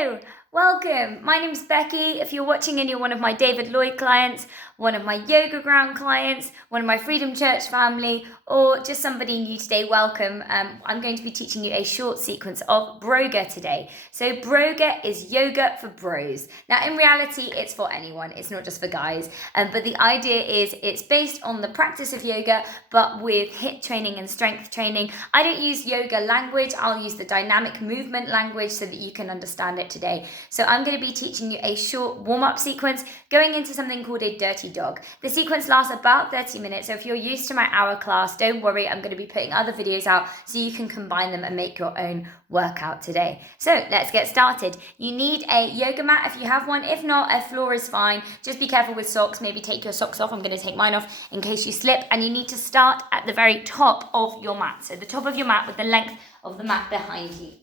Hello, welcome. My name's Becky. If you're watching and you're one of my David Lloyd clients, one of my Yoga Ground clients, one of my Freedom Church family, or just somebody new today, welcome. I'm going to be teaching you a short sequence of Broga today. So Broga is yoga for bros. Now in reality, it's for anyone. It's not just for guys. But the idea is it's based on the practice of yoga, but with HIIT training and strength training. I don't use yoga language. I'll use the dynamic movement language so that you can understand it today. So I'm going to be teaching you a short warm-up sequence going into something called a dirty dog. The sequence lasts about 30 minutes, so if you're used to my hour class, don't worry, I'm going to be putting other videos out so you can combine them and make your own workout today. So let's get started. You need a yoga mat if you have one. If not, a floor is fine. Just be careful with socks. Maybe take your socks off. I'm going to take mine off in case you slip. And you need to start at the very top of your mat. So the top of your mat with the length of the mat behind you.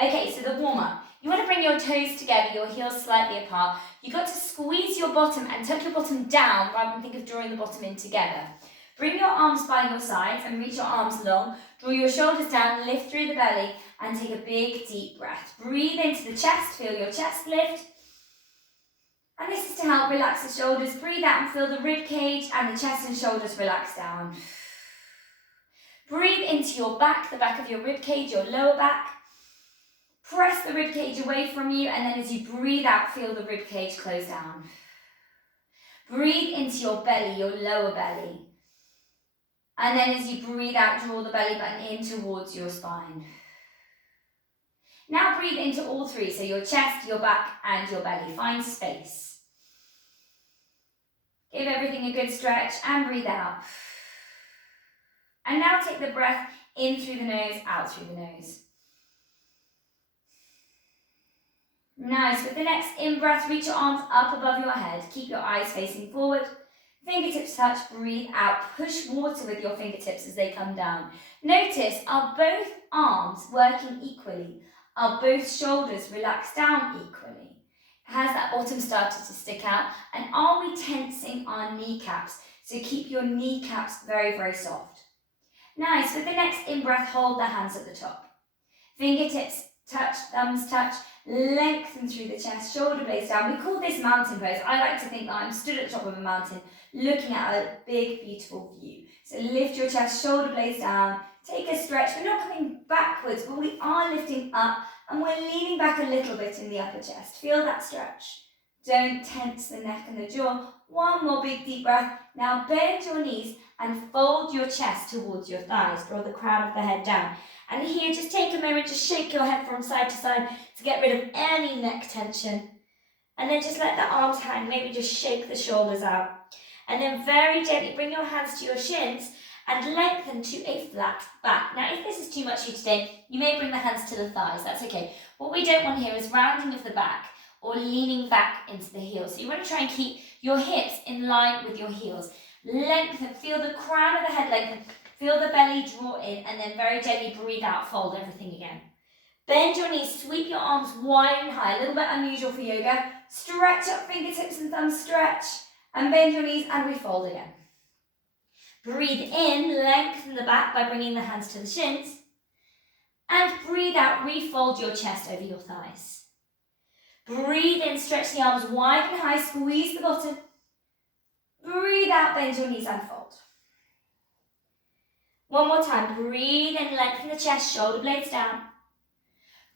Okay, so the warm-up. You want to bring your toes together, your heels slightly apart. You've got to squeeze your bottom and tuck your bottom down rather than think of drawing the bottom in together. Bring your arms by your sides and reach your arms long. Draw your shoulders down, lift through the belly and take a big deep breath. Breathe into the chest, feel your chest lift. And this is to help relax the shoulders. Breathe out and feel the rib cage and the chest and shoulders relax down. Breathe into your back, the back of your rib cage, your lower back. Press the rib cage away from you, and then as you breathe out, feel the rib cage close down. Breathe into your belly, your lower belly. And then as you breathe out, draw the belly button in towards your spine. Now breathe into all three, so your chest, your back, and your belly. Find space. Give everything a good stretch and breathe out. And now take the breath in through the nose, out through the nose. Nice. With the next in-breath, reach your arms up above your head. Keep your eyes facing forward. Fingertips touch, breathe out. Push water with your fingertips as they come down. Notice, are both arms working equally? Are both shoulders relaxed down equally? Has that bottom started to stick out? And are we tensing our kneecaps? So keep your kneecaps very, very soft. Nice. With the next in-breath, hold the hands at the top. Fingertips touch, thumbs touch. Lengthen through the chest, shoulder blades down. We call this mountain pose. I like to think that I'm stood at the top of a mountain looking at a big, beautiful view. So lift your chest, shoulder blades down. Take a stretch. We're not coming backwards, but we are lifting up and we're leaning back a little bit in the upper chest. Feel that stretch. Don't tense the neck and the jaw. One more big deep breath. Now bend your knees and fold your chest towards your thighs. Draw the crown of the head down. And here, just take a moment, just shake your head from side to side to get rid of any neck tension. And then just let the arms hang, maybe just shake the shoulders out. And then very gently bring your hands to your shins and lengthen to a flat back. Now, if this is too much for you today, you may bring the hands to the thighs, that's okay. What we don't want here is rounding of the back or leaning back into the heels. So you want to try and keep your hips in line with your heels. Lengthen, feel the crown of the head lengthen. Feel the belly draw in and then very gently breathe out, fold everything again. Bend your knees, sweep your arms wide and high, a little bit unusual for yoga. Stretch up fingertips and thumbs, stretch, and bend your knees and refold again. Breathe in, lengthen the back by bringing the hands to the shins. And breathe out, refold your chest over your thighs. Breathe in, stretch the arms wide and high, squeeze the bottom. Breathe out, bend your knees and fold. One more time, breathe in, lengthen the chest, shoulder blades down.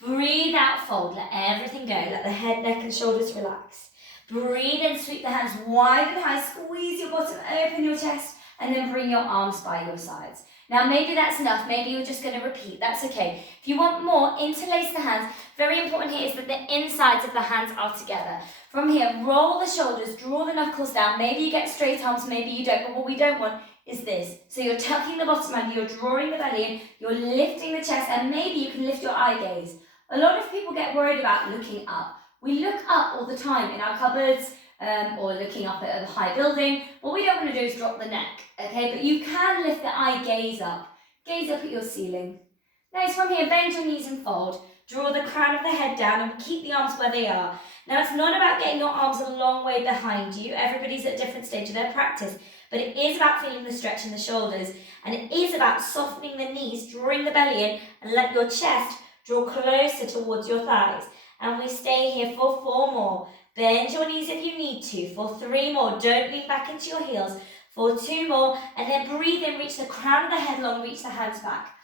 Breathe out, fold, let everything go. Let the head, neck and shoulders relax. Breathe in, sweep the hands wide and high, squeeze your bottom, open your chest, and then bring your arms by your sides. Now maybe that's enough, maybe you're just going to repeat, that's okay. If you want more, interlace the hands. Very important here is that the insides of the hands are together. From here, roll the shoulders, draw the knuckles down. Maybe you get straight arms, maybe you don't, but what we don't want is this. So you're tucking the bottom under, you're drawing the belly in, you're lifting the chest, and maybe you can lift your eye gaze. A lot of people get worried about looking up. We look up all the time in our cupboards or looking up at a high building. What we don't want to do is drop the neck, okay? But you can lift the eye gaze up. Gaze up at your ceiling. Nice, from here, bend your knees and fold. Draw the crown of the head down and keep the arms where they are. Now, it's not about getting your arms a long way behind you. Everybody's at a different stage of their practice. But it is about feeling the stretch in the shoulders. And it is about softening the knees, drawing the belly in, and let your chest draw closer towards your thighs. and we stay here for 4 more. Bend your knees if you need to for 3 more. Don't lean back into your heels for 2 more, and then breathe in, reach the crown of the head long, reach the hands back.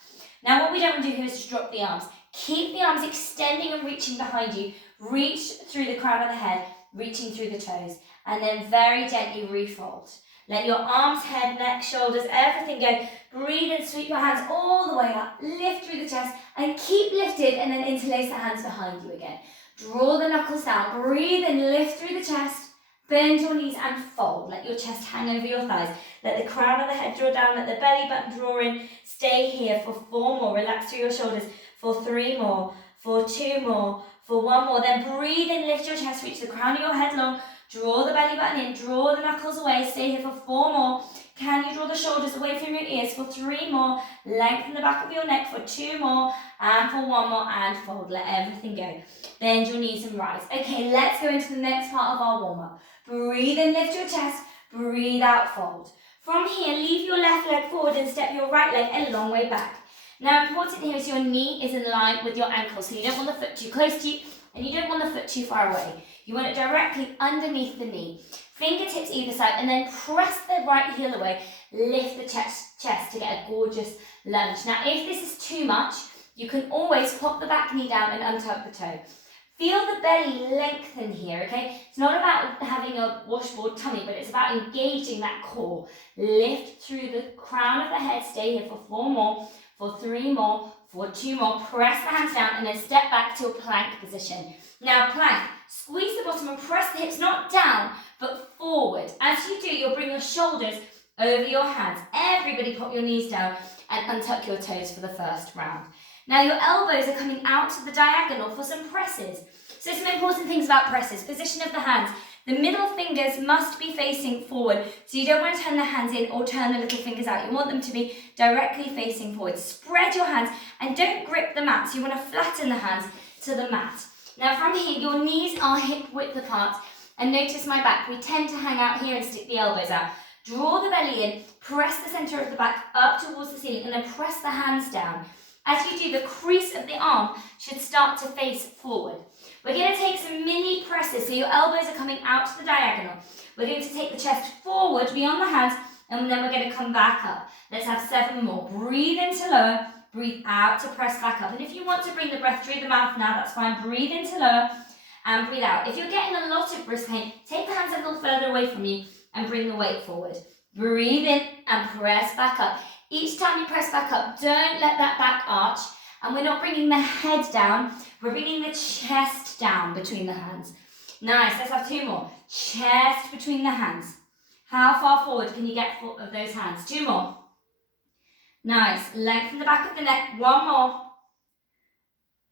Now what we don't want to do here is just drop the arms. Keep the arms extending and reaching behind you. Reach through the crown of the head, reaching through the toes, and then very gently refold. Let your arms, head, neck, shoulders, everything go. Breathe and sweep your hands all the way up. Lift through the chest and keep lifted, and then interlace the hands behind you again. Draw the knuckles down. Breathe and lift through the chest. Bend your knees and fold. Let your chest hang over your thighs. Let the crown of the head draw down. Let the belly button draw in. Stay here for 4 more. Relax through your shoulders for 3 more, for 2 more, for 1 more. Then breathe in, lift your chest, reach the crown of your head long. Draw the belly button in, draw the knuckles away. Stay here for 4 more. Can you draw the shoulders away from your ears for 3 more? Lengthen the back of your neck for 2 more, and for 1 more, and fold. Let everything go. Bend your knees and rise. Okay, let's go into the next part of our warm-up. Breathe in, lift your chest. Breathe out, fold. From here, leave your left leg forward and step your right leg a long way back. Now, important here is your knee is in line with your ankle, so you don't want the foot too close to you, and you don't want the foot too far away. You want it directly underneath the knee. Fingertips either side, and then press the right heel away. Lift the chest to get a gorgeous lunge. Now, if this is too much, you can always pop the back knee down and untuck the toe. Feel the belly lengthen here, okay? It's not about having a washboard tummy, but it's about engaging that core. Lift through the crown of the head. Stay here for 4 more, for 3 more, for 2 more. Press the hands down and then step back to a plank position. Now, plank. Squeeze the bottom and press the hips, not down, but forward. As you do, you'll bring your shoulders over your hands. Everybody pop your knees down and untuck your toes for the first round. Now your elbows are coming out to the diagonal for some presses. So some important things about presses. Position of the hands. The middle fingers must be facing forward. So you don't want to turn the hands in or turn the little fingers out. You want them to be directly facing forward. Spread your hands and don't grip the mat. So you want to flatten the hands to the mat. Now from here, your knees are hip width apart. And notice my back. We tend to hang out here and stick the elbows out. Draw the belly in, press the centre of the back up towards the ceiling, and then press the hands down. As you do, the crease of the arm should start to face forward. We're going to take some mini presses, so your elbows are coming out to the diagonal. We're going to take the chest forward beyond the hands, and then we're going to come back up. Let's have 7 more. Breathe in to lower, breathe out to press back up. And if you want to bring the breath through the mouth now, that's fine. Breathe in to lower and breathe out. If you're getting a lot of wrist pain, take the hands a little further away from you and bring the weight forward. Breathe in and press back up. Each time you press back up, don't let that back arch. And we're not bringing the head down, we're bringing the chest down between the hands. Nice, let's have 2 more. Chest between the hands. How far forward can you get of those hands? 2 more. Nice, lengthen the back of the neck. 1 more.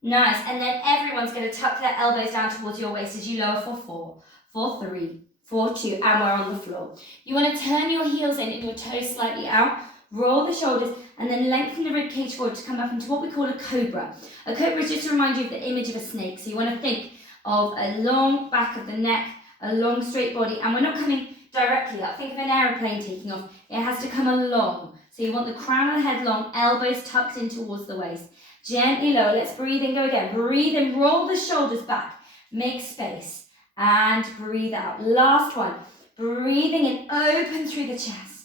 Nice, and then everyone's going to tuck their elbows down towards your waist as you lower for 4, for 3, for 2, and we're on the floor. You want to turn your heels in and your toes slightly out. Roll the shoulders and then lengthen the rib cage forward to come up into what we call a cobra. A cobra is just to remind you of the image of a snake. So you want to think of a long back of the neck, a long straight body, and we're not coming directly up. Think of an aeroplane taking off. It has to come along. So you want the crown of the head long, elbows tucked in towards the waist. Gently lower. Let's breathe in, go again. Breathe in, roll the shoulders back. Make space and breathe out. Last one. Breathing in, open through the chest.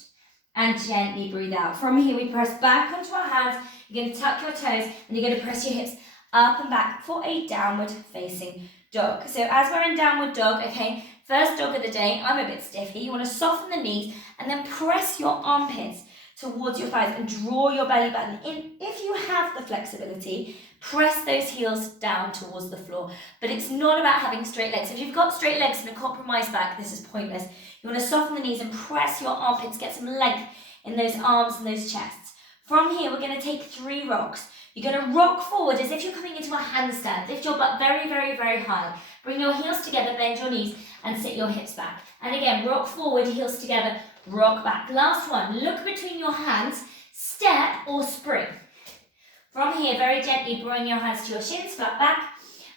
And gently breathe out. From here, we press back onto our hands. You're going to tuck your toes and you're going to press your hips up and back for a downward facing dog. So as we're in downward dog, okay, first dog of the day, I'm a bit stiff here. You want to soften the knees and then press your armpits towards your thighs and draw your belly button in. If you have the flexibility, press those heels down towards the floor. But it's not about having straight legs. If you've got straight legs and a compromised back, this is pointless. You want to soften the knees and press your armpits, get some length in those arms and those chests. From here, we're going to take 3 rocks. You're going to rock forward as if you're coming into a handstand. Lift your butt very, very, very high. Bring your heels together, bend your knees, and sit your hips back. And again, rock forward, heels together, rock back. Last one, look between your hands, step or spring. From here, very gently bring your hands to your shins, flat back,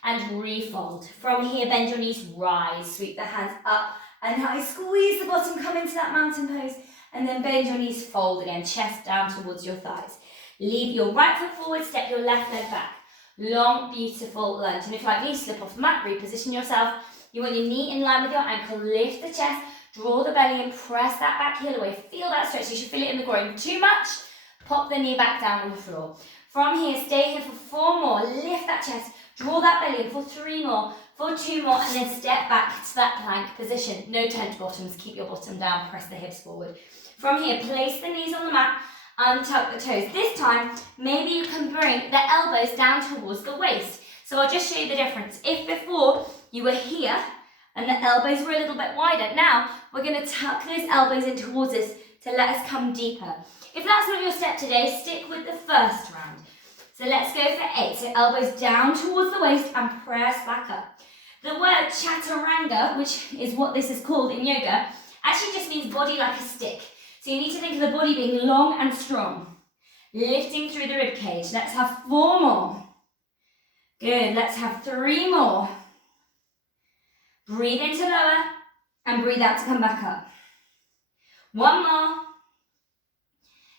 and refold. From here, bend your knees, rise, sweep the hands up and high. Squeeze the bottom, come into that mountain pose, and then bend your knees, fold again, chest down towards your thighs. Leave your right foot forward, step your left leg back. Long, beautiful lunge. And if you like me, slip off the mat, reposition yourself. You want your knee in line with your ankle, lift the chest, draw the belly in, press that back heel away. Feel that stretch, you should feel it in the groin. Too much, pop the knee back down on the floor. From here, stay here for 4 more, lift that chest, draw that belly in for 3 more, for 2 more, and then step back to that plank position. No turn to bottoms, keep your bottom down, press the hips forward. From here, place the knees on the mat, untuck the toes. This time, maybe you can bring the elbows down towards the waist. So I'll just show you the difference. If before you were here and the elbows were a little bit wider, now we're going to tuck those elbows in towards us to let us come deeper. If that's not your step today, stick with the first round. So let's go for 8. So elbows down towards the waist and press back up. The word chaturanga, which is what this is called in yoga, actually just means body like a stick. So you need to think of the body being long and strong. Lifting through the rib cage. Let's have 4 more. Good. Let's have 3 more. Breathe in to lower and breathe out to come back up. 1 more.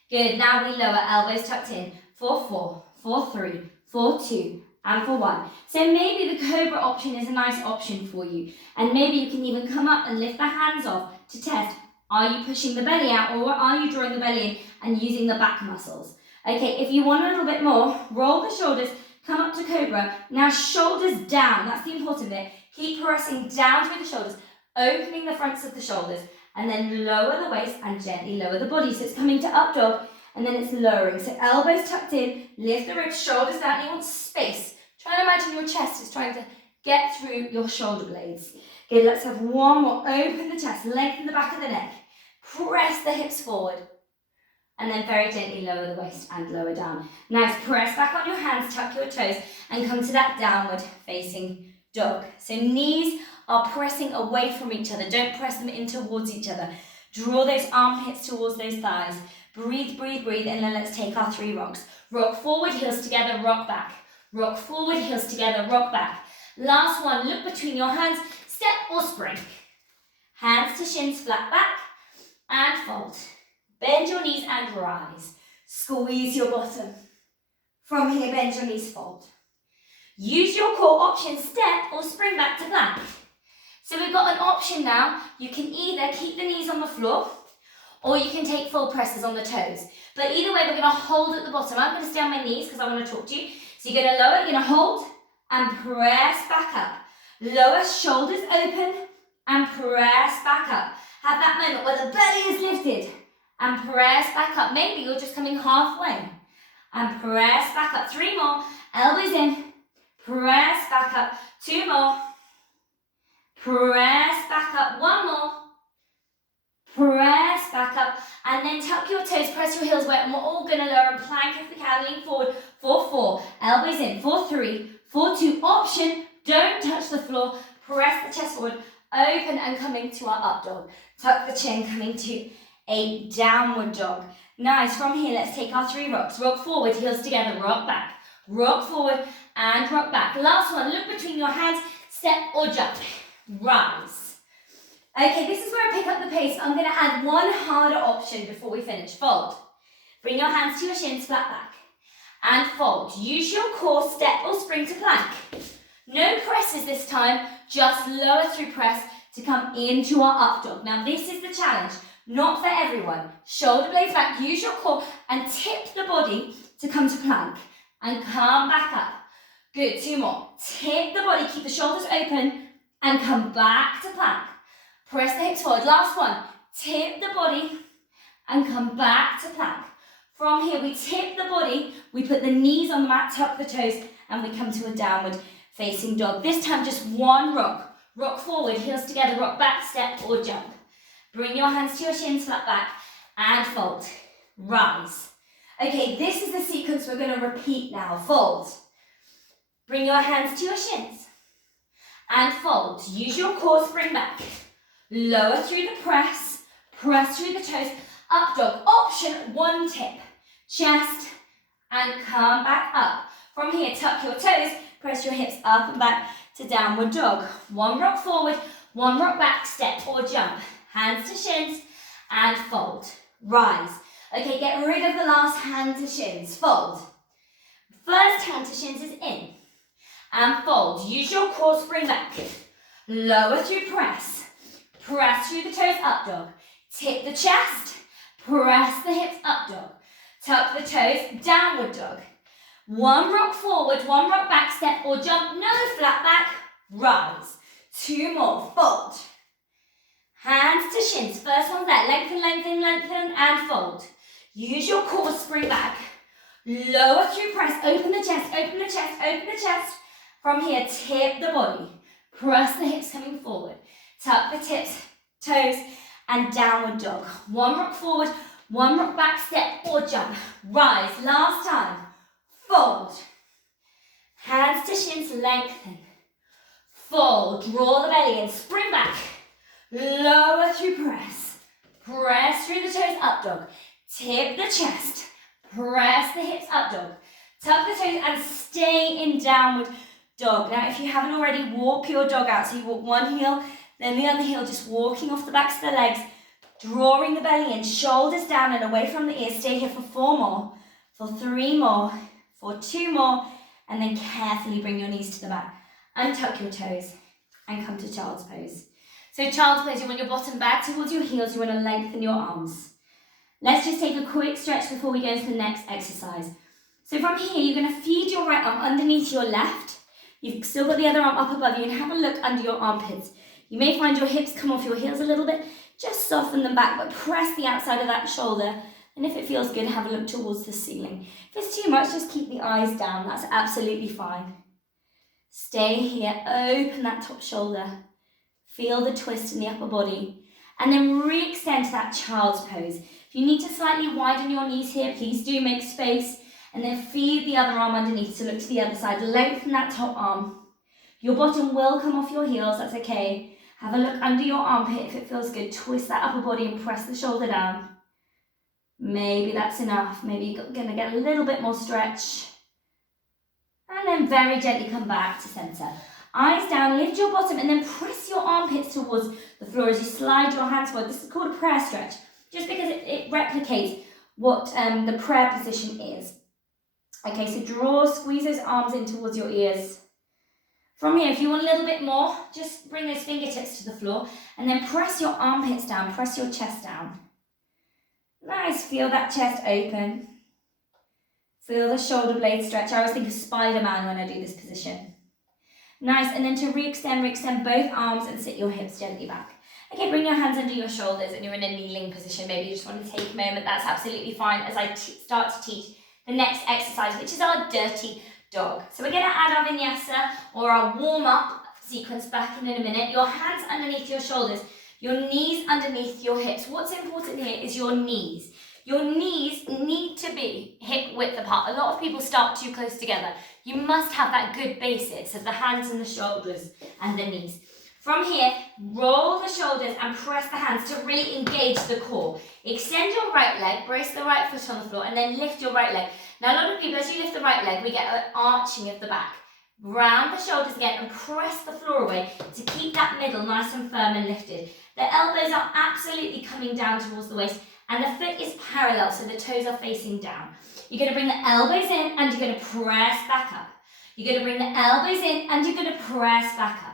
Good. Now we lower, elbows tucked in. For 4, for 3, for 2, and for 1. So maybe the cobra option is a nice option for you. And maybe you can even come up and lift the hands off to test. Are you pushing the belly out, or are you drawing the belly in and using the back muscles? Okay, if you want a little bit more, roll the shoulders, come up to cobra. Now shoulders down, that's the important bit. Keep pressing down through the shoulders, opening the fronts of the shoulders, and then lower the waist and gently lower the body. So it's coming to up dog, and then it's lowering. So elbows tucked in, lift the ribs, shoulders down. You want space. Try to imagine your chest is trying to get through your shoulder blades. Good, let's have 1 more. Open the chest, lengthen the back of the neck. Press the hips forward. And then very gently lower the waist and lower down. Nice, press back on your hands, tuck your toes, and come to that downward facing dog. So knees are pressing away from each other. Don't press them in towards each other. Draw those armpits towards those thighs. Breathe, breathe, breathe, and then let's take our 3 rocks. Rock forward, heels together, rock back. Rock forward, heels together, rock back. Last one, look between your hands, step or spring. Hands to shins, flat back, and fold. Bend your knees and rise. Squeeze your bottom. From here, bend your knees, fold. Use your core option, step or spring back to plank. So we've got an option now. You can either keep the knees on the floor, or you can take full presses on the toes. But either way, we're going to hold at the bottom. I'm going to stay on my knees because I want to talk to you. So you're going to lower, you're going to hold, and press back up. Lower, shoulders open, and press back up. Have that moment where the belly is lifted, and press back up. Maybe you're just coming halfway. And press back up. 3 more, elbows in, press back up. 2 more, press back up. 1 more, press back up. And then tuck your toes, press your heels away, and we're all going to lower and plank if we can. Lean forward for 4, elbows in, for 3, for 2. Option, don't touch the floor. Press the chest forward, open and coming to our up dog. Tuck the chin, coming to a downward dog. Nice, from here, let's take our 3 rocks. Rock forward, heels together, rock back. Rock forward and rock back. Last one, look between your hands, step or jump. Rise. Okay, this is where I pick up the pace. I'm going to add 1 harder option before we finish. Fold. Bring your hands to your shins, flat back. And fold. Use your core, step or spring to plank. No presses this time, just lower through press to come into our up dog. Now this is the challenge, not for everyone. Shoulder blades back, use your core and tip the body to come to plank. And come back up. Good, 2 more. Tip the body, keep the shoulders open and come back to plank. Press the hips forward. Last one. Tip the body and come back to plank. From here, we tip the body, we put the knees on the mat, tuck the toes, and we come to a downward facing dog. This time, just 1 rock. Rock forward, heels together, rock back, step or jump. Bring your hands to your shins, flat back, and fold. Rise. Okay, this is the sequence we're going to repeat now. Fold. Bring your hands to your shins. And fold. Use your core, spring back. Lower through the press through the toes, up dog. Option, 1 tip, chest, and come back up. From here, tuck your toes, press your hips up and back to downward dog. 1 rock forward, 1 rock back, step or jump. Hands to shins, and fold. Rise. Okay, get rid of the last hand to shins. Fold. First hand to shins is in. And fold. Use your core, spring back. Lower through press. Press through the toes, up dog. Tip the chest. Press the hips, up dog. Tuck the toes, downward dog. One rock forward, one rock back, step or jump. No flat back. Rise. Two more. Fold. Hands to shins. First one's there. Lengthen, lengthen, lengthen, and fold. Use your core, spring back. Lower through press. Open the chest, open the chest, open the chest. From here, tip the body. Press the hips coming forward. Tuck the tips, toes, and downward dog. One rock forward, one rock back, step or jump. Rise. Last time. Fold. Hands to shins, lengthen. Fold. Draw the belly in. Spring back. Lower through press. Press through the toes, up dog. Tip the chest. Press the hips, up dog. Tuck the toes and stay in downward dog. Now, if you haven't already, walk your dog out. So you walk one heel, then the other heel, just walking off the backs of the legs, drawing the belly in, shoulders down and away from the ears. Stay here for 4 more, for 3 more, for 2 more, and then carefully bring your knees to the mat. Untuck your toes and come to child's pose. So child's pose, you want your bottom back towards your heels. You want to lengthen your arms. Let's just take a quick stretch before we go into the next exercise. So from here, you're going to feed your right arm underneath your left. You've still got the other arm up above you, and have a look under your armpits. You may find your hips come off your heels a little bit. Just soften them back, but press the outside of that shoulder. And if it feels good, have a look towards the ceiling. If it's too much, just keep the eyes down. That's absolutely fine. Stay here, open that top shoulder. Feel the twist in the upper body. And then re-extend to that child's pose. If you need to slightly widen your knees here, please do make space. And then feed the other arm underneath to look to the other side. Lengthen that top arm. Your bottom will come off your heels, that's okay. Have a look under your armpit if it feels good. Twist that upper body and press the shoulder down. Maybe that's enough. Maybe you're going to get a little bit more stretch. And then very gently come back to center. Eyes down, lift your bottom and then press your armpits towards the floor as you slide your hands forward. This is called a prayer stretch, just because it replicates what the prayer position is. Okay, so squeeze those arms in towards your ears. From here, if you want a little bit more, just bring those fingertips to the floor and then press your armpits down, press your chest down. Nice, feel that chest open. Feel the shoulder blade stretch. I always think of Spider-Man when I do this position. Nice, and then to re-extend both arms and sit your hips gently back. Okay, bring your hands under your shoulders and you're in a kneeling position. Maybe you just want to take a moment. That's absolutely fine as I start to teach the next exercise, which is our dirty dog. So we're going to add our vinyasa or our warm-up sequence back in a minute. Your hands underneath your shoulders, your knees underneath your hips. What's important here is your knees. Your knees need to be hip width apart. A lot of people start too close together. You must have that good basis of the hands and the shoulders and the knees. From here, roll the shoulders and press the hands to really engage the core. Extend your right leg, brace the right foot on the floor, and then lift your right leg. Now, a lot of people, as you lift the right leg, we get an arching of the back. Round the shoulders again and press the floor away to keep that middle nice and firm and lifted. The elbows are absolutely coming down towards the waist and the foot is parallel, so the toes are facing down. You're going to bring the elbows in and you're going to press back up. You're going to bring the elbows in and you're going to press back up.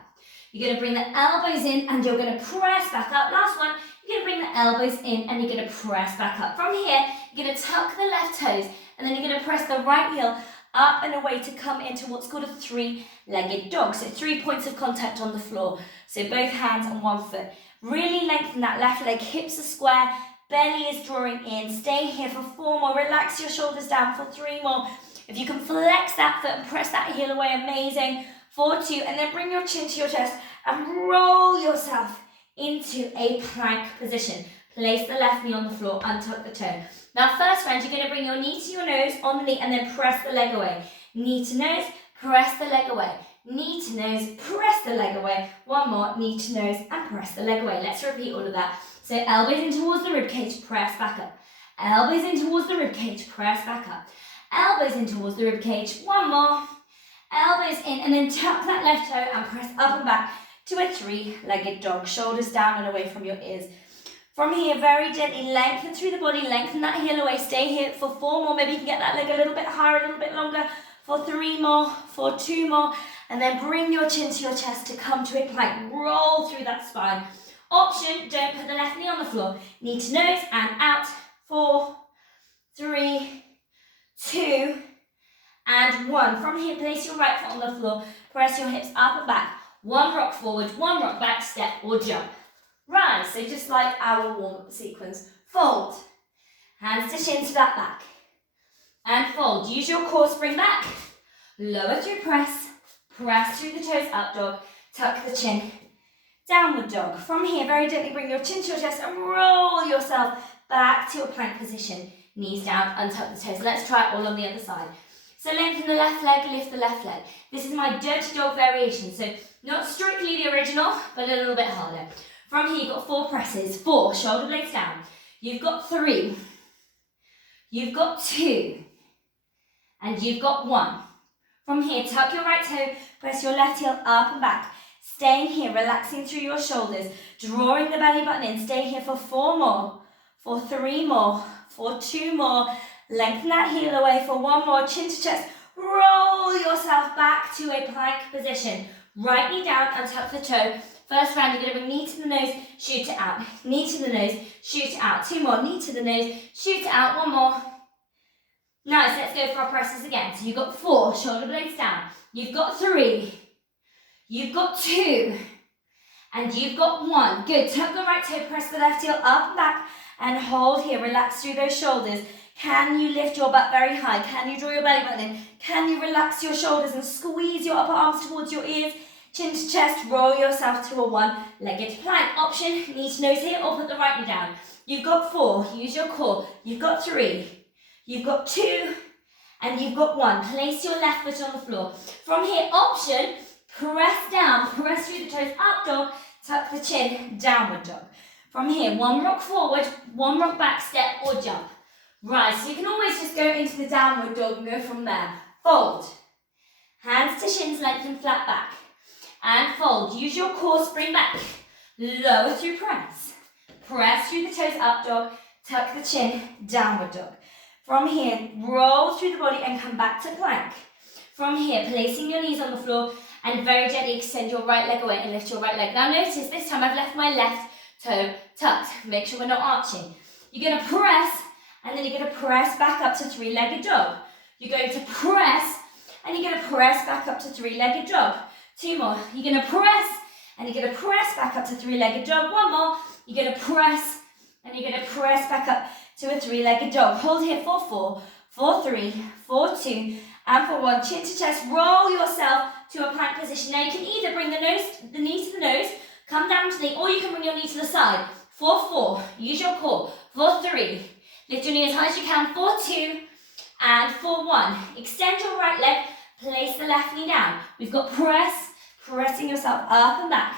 You're going to bring the elbows in and you're going to press back up. Last one, you're going to bring the elbows in and you're going to press back up. From here, you're going to tuck the left toes and then you're going to press the right heel up and away to come into what's called a three-legged dog. So 3 points of contact on the floor. So both hands and one foot. Really lengthen that left leg, hips are square, belly is drawing in. Stay here for 4 more. Relax your shoulders down for 3 more. If you can flex that foot and press that heel away, amazing. For 2, and then bring your chin to your chest and roll yourself into a plank position. Place the left knee on the floor, untuck the toe. Now first round, you're going to bring your knee to your nose on the knee and then press the leg away. Knee to nose, press the leg away. Knee to nose, press the leg away. One more, knee to nose and press the leg away. Let's repeat all of that. So elbows in towards the ribcage, press back up. Elbows in towards the ribcage, press back up. Elbows in towards the ribcage. One more. Elbows in and then tuck that left toe and press up and back to a three-legged dog. Shoulders down and away from your ears. From here, very gently lengthen through the body, lengthen that heel away. Stay here for 4 more. Maybe you can get that leg a little bit higher, a little bit longer. for 3 more, for 2 more, and then bring your chin to your chest to come to a plank. Roll through that spine. Option, don't put the left knee on the floor. Knee to nose and out. 4, 3, 2, and 1. From here, place your right foot on the floor. Press your hips up and back. 1 rock forward, 1 rock back, step or jump. Rise, so just like our warm-up sequence. Fold. Hands to shins, flat back. And fold. Use your core, spring back. Lower through press. Press through the toes, up dog. Tuck the chin. Downward dog. From here, very gently bring your chin to your chest and roll yourself back to a plank position. Knees down, untuck the toes. Let's try it all on the other side. So lengthen the left leg, lift the left leg. This is my dirty dog variation. So not strictly the original, but a little bit harder. From here, you've got 4 presses. 4, shoulder blades down. You've got 3. You've got 2. And you've got 1. From here, tuck your right toe, press your left heel up and back. Staying here, relaxing through your shoulders, drawing the belly button in. Stay here for 4 more, for 3 more, for 2 more. Lengthen that heel away for 1 more, chin to chest. Roll yourself back to a plank position. Right knee down and tuck the toe. First round, you're going to bring knee to the nose, shoot it out. Knee to the nose, shoot it out. 2 more, knee to the nose, shoot it out. 1 more. Nice, let's go for our presses again. So you've got 4, shoulder blades down. You've got 3. You've got 2. And you've got 1. Good, tuck the right toe, press the left heel up and back. And hold here, relax through those shoulders. Can you lift your butt very high? Can you draw your belly button in? Can you relax your shoulders and squeeze your upper arms towards your ears? Chin to chest, roll yourself to a 1-legged plank. Option, knee to nose here or put the right knee down. You've got 4, use your core. You've got 3, you've got 2, and you've got 1. Place your left foot on the floor. From here, option, press down, press through the toes, up dog, tuck the chin, downward dog. From here, 1 rock forward, 1 rock back, step or jump. Right, so you can always just go into the downward dog and go from there. Fold. Hands to shins, lengthen flat back. And fold. Use your core, spring back. Lower through press. Press through the toes, up dog. Tuck the chin, downward dog. From here, roll through the body and come back to plank. From here, placing your knees on the floor and very gently extend your right leg away and lift your right leg. Now notice this time I've left my left toe tucked. Make sure we're not arching. You're going to press and then you're going to press back up to 3-legged dog. You're going to press and you're going to press back up to 3-legged dog. 2 more. You're going to press and you're going to press back up to 3-legged dog. 1 more. You're going to press and you're going to press back up to a 3-legged dog. Hold here for 4, for 3, for 2, and for 1. Chin to chest. Roll yourself to a plank position. Now you can either bring the knee to the nose, come down to the knee, or you can bring your knee to the side. For 4, use your core. For 3, lift your knee as high as you can. For 2, and for 1. Extend your right leg, place the left knee down. We've got pressing yourself up and back.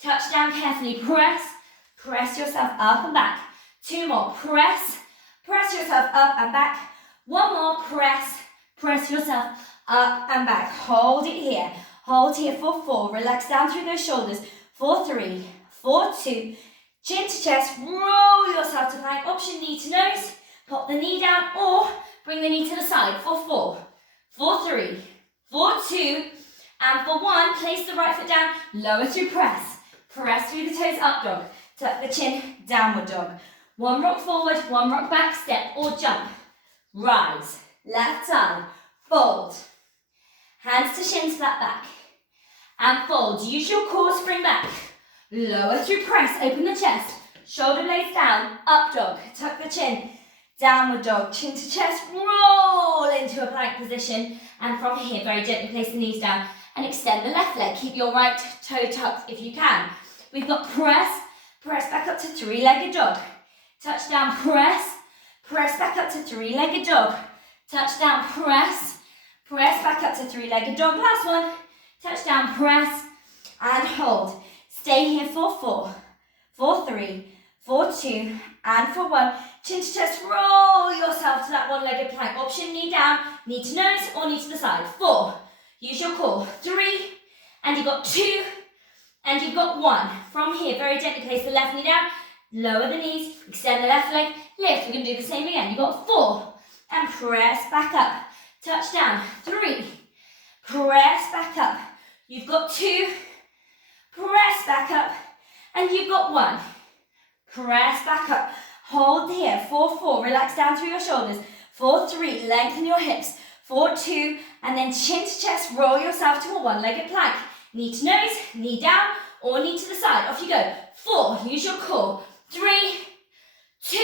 Touch down carefully, press yourself up and back. 2 more, press yourself up and back. 1 more, press yourself up and back. Hold here for 4, relax down through those shoulders. For 3, for 2, chin to chest, roll yourself to plank. Option, knee to nose, pop the knee down or bring the knee to the side. For 4, for 3, for 2, and for 1, place the right foot down, lower through press through the toes, up dog, tuck the chin, downward dog. 1 rock forward, 1 rock back, step or jump. Rise, left side, fold. Hands to shins, flat back. And fold. Use your core, spring back. Lower through press, open the chest. Shoulder blades down, up dog, tuck the chin. Downward dog, chin to chest, roll into a plank position. And from here, very gently place the knees down and extend the left leg. Keep your right toe tucked if you can. We've got press back up to 3-legged dog. Touch down, press back up to 3-legged dog. Touch down, press back up to 3-legged dog. Last one. Touch down, press, and hold. Stay here for 4, for 3, for 2, and for 1. Chin to chest, roll yourself to that 1-legged plank. Option, knee down, knee to nose, or knee to the side. 4, use your core. 3, and you've got 2, and you've got 1. From here, very gently place the left knee down, lower the knees, extend the left leg, lift. We're going to do the same again. You've got 4, and press back up. touch down. 3, press back up. You've got 2, press back up, and you've got 1. Press back up. Hold here. 4, 4, relax down through your shoulders. 4, 3, lengthen your hips. 4, 2, and then chin to chest, roll yourself to a one-legged plank. Knee to nose, knee down, or knee to the side. Off you go. 4, use your core. 3, 2,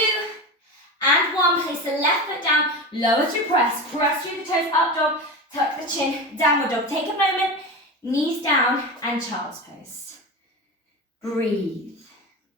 and 1. Place the left foot down, lower through press. Press through the toes, up dog, tuck the chin, downward dog. Take a moment, knees down, and child's pose. Breathe.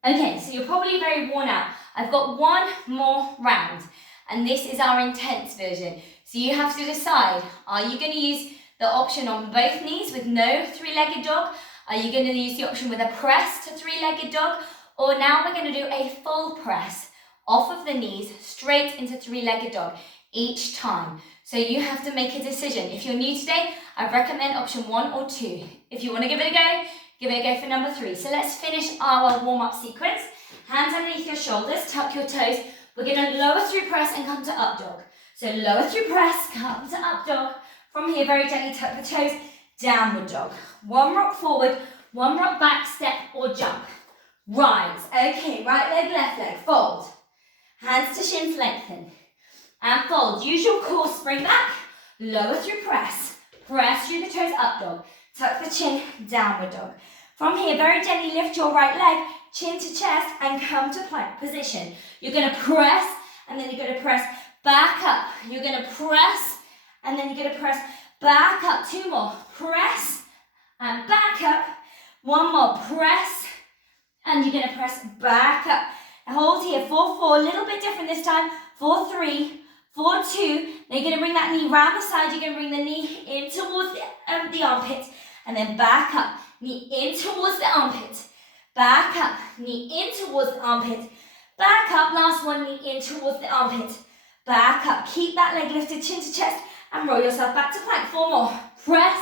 Okay, so you're probably very worn out. I've got one more round, and this is our intense version. So you have to decide, are you going to use the option on both knees with no three-legged dog? Are you going to use the option with a press to three-legged dog? Or now we're going to do a full press off of the knees straight into three-legged dog each time. So you have to make a decision. If you're new today, I recommend option 1 or 2. If you want to give it a go for number 3. So let's finish our warm-up sequence. Hands underneath your shoulders, tuck your toes. We're going to lower through press and come to up dog. So lower through press, come to up dog. From here, very gently tuck the toes, downward dog. 1 rock forward, 1 rock back, step or jump. Rise. Okay, right leg, left leg, fold. Hands to shins, lengthen. And fold. Use your core, spring back, lower through press. Press through the toes, up dog. Tuck the chin, downward dog. From here, very gently lift your right leg, chin to chest, and come to plank position. You're going to press, and then you're going to press back up. You're going to press, and then you're going to press back up. 2 more. Press, and back up. 1 more. Press, and you're going to press back up. Hold here. 4, 4. A little bit different this time. 4, 3. 4, 2. Then you're going to bring that knee round the side. You're going to bring the knee in towards the armpit, and then back up. Knee in towards the armpit. Back up. Knee in towards the armpit. Back up. Last one. Knee in towards the armpit. Back up. Keep that leg lifted, chin to chest, and roll yourself back to plank. 4 more. Press,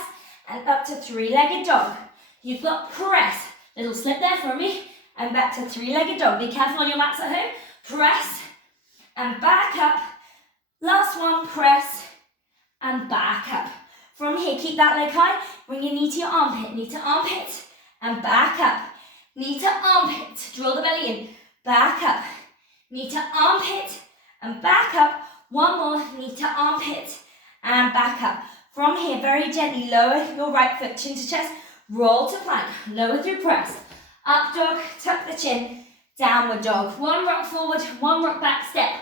and up to three-legged dog. You've got press. Little slip there for me. And back to three-legged dog. Be careful on your mats at home. Press, and back up. Last one. Press, and back up. From here, keep that leg high. Bring your knee to your armpit. Knee to armpit, and back up. Knee to armpit. Draw the belly in. Back up. Knee to armpit, and back up. 1 more. Knee to armpit, and back up. From here, very gently lower your right foot, chin to chest. Roll to plank. Lower through press. Up dog, tuck the chin. Downward dog. 1 rock forward, 1 rock back, step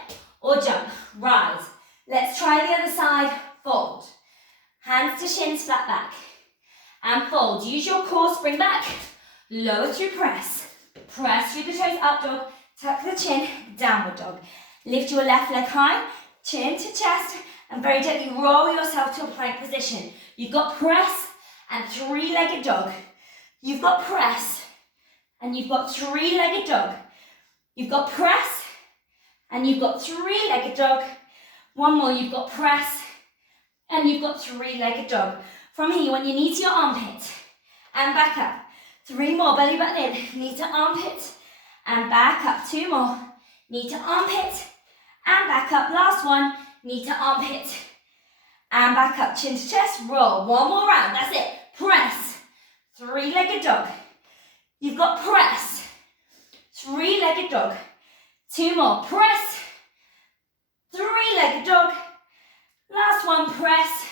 or jump. Rise. Let's try the other side. Fold. Hands to shins, flat back. And fold. Use your core, spring back. Lower through press. Press through the toes, up dog. Tuck the chin, downward dog. Lift your left leg high, chin to chest, and very gently roll yourself to a plank position. You've got press and three-legged dog. You've got press and you've got three-legged dog. You've got press and you've got three-legged dog. 1 more. You've got press and you've got three-legged dog. From here, when you knee to your armpit and back up. 3 more. Belly button in. Knee to armpit and back up. 2 more. Knee to armpit and back up. Last one. Knee to armpit and back up. Chin to chest. Roll. 1 more round. That's it. Press. Three-legged dog. You've got press. Three-legged dog. 2 more. Press. Three-legged dog. Last one. Press.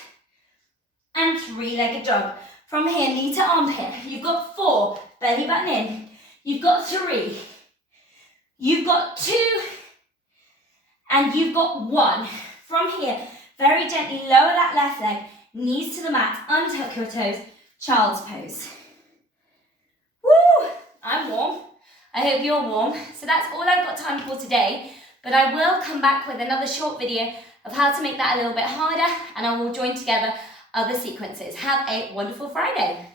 And three-legged dog. From here, knee to armpit. You've got 4. Belly button in. You've got 3. You've got 2. And you've got 1. From here, very gently lower that left leg. Knees to the mat. Untuck your toes. Child's pose. Woo! I'm warm. I hope you're warm. So that's all I've got time for today. But I will come back with another short video of how to make that a little bit harder, and I will join together other sequences. Have a wonderful Friday.